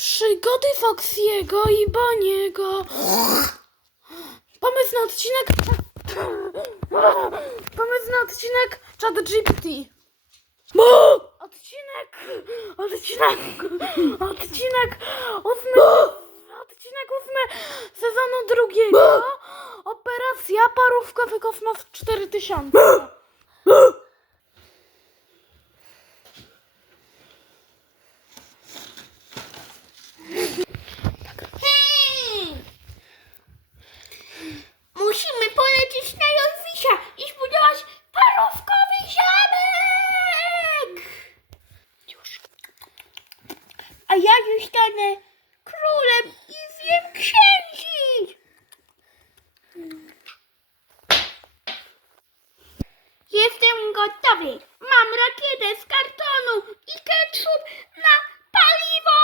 Przygody Foxiego i Boniego. Pomysł na odcinek... Pomysł na odcinek Chat GPT. Odcinek... Odcinek... Odcinek ósmy... Odcinek ósmy sezonu drugiego. Operacja Parówkowy Kosmos 4000. Gotowy. Mam rakietę z kartonu i ketchup na paliwo!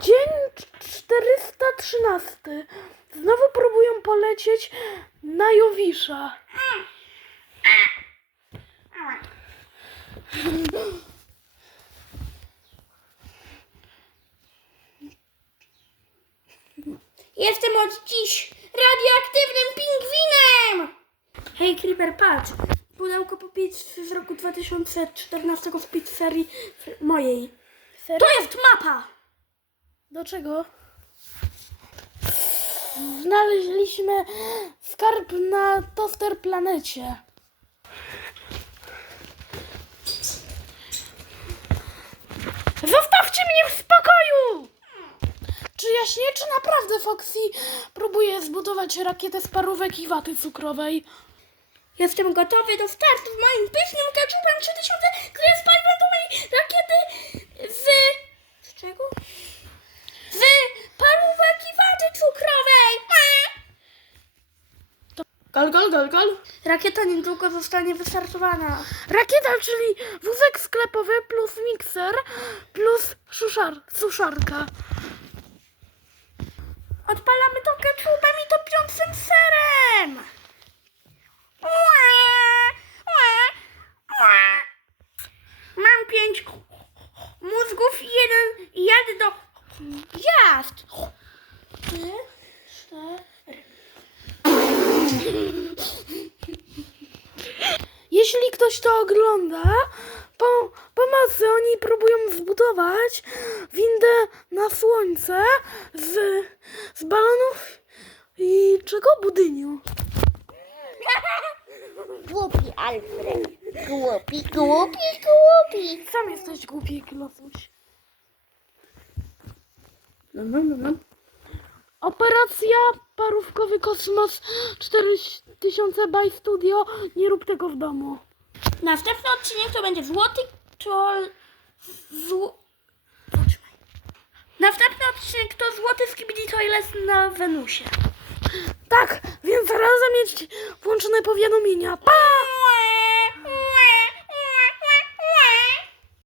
Dzień 413. Znowu próbują polecieć na Jowisza. Jestem od dziś radioaktywnym pingwinem! Hej, Creeper, patrz. Pudełko po pizzy z roku 2014 z pizzerii mojej. To jest mapa! Do czego? Znaleźliśmy skarb na Toster Planecie. Zostawcie mnie w spokoju! Jaśnie, czy naprawdę Foxy próbuje zbudować rakietę z parówek i waty cukrowej? Jestem gotowy do startu w moim pysznym keczupem 3000, który jest paliwem do mojej rakiety z... Z czego? Z parówek i waty cukrowej! Gol, gol, gol, gol. Rakieta niedługo zostanie wystartowana. Rakieta, czyli wózek sklepowy plus mikser plus szuszar, suszarka. Odpalamy to keczupem i topiącym serem! Ua, ua, ua. Mam pięć mózgów i jeden i jadę do jazd. Trzy, cztery. Jeśli ktoś to ogląda, po, pomocy oni próbują zbudować windę na słońce z, z balonów i czego? Budyniu. Głupi Alfred. Głupi, głupi, głupi. Sam jesteś głupi, Klosuś. No, no, no, no. Operacja Parówkowy Kosmos 4000 by Studio. Nie rób tego w domu. Następny odcinek to będzie złoty troll. Poczekaj. Następny odcinek to złoty skibidi toilet na Wenusie. Tak, więc razem mieć włączone powiadomienia. Pa!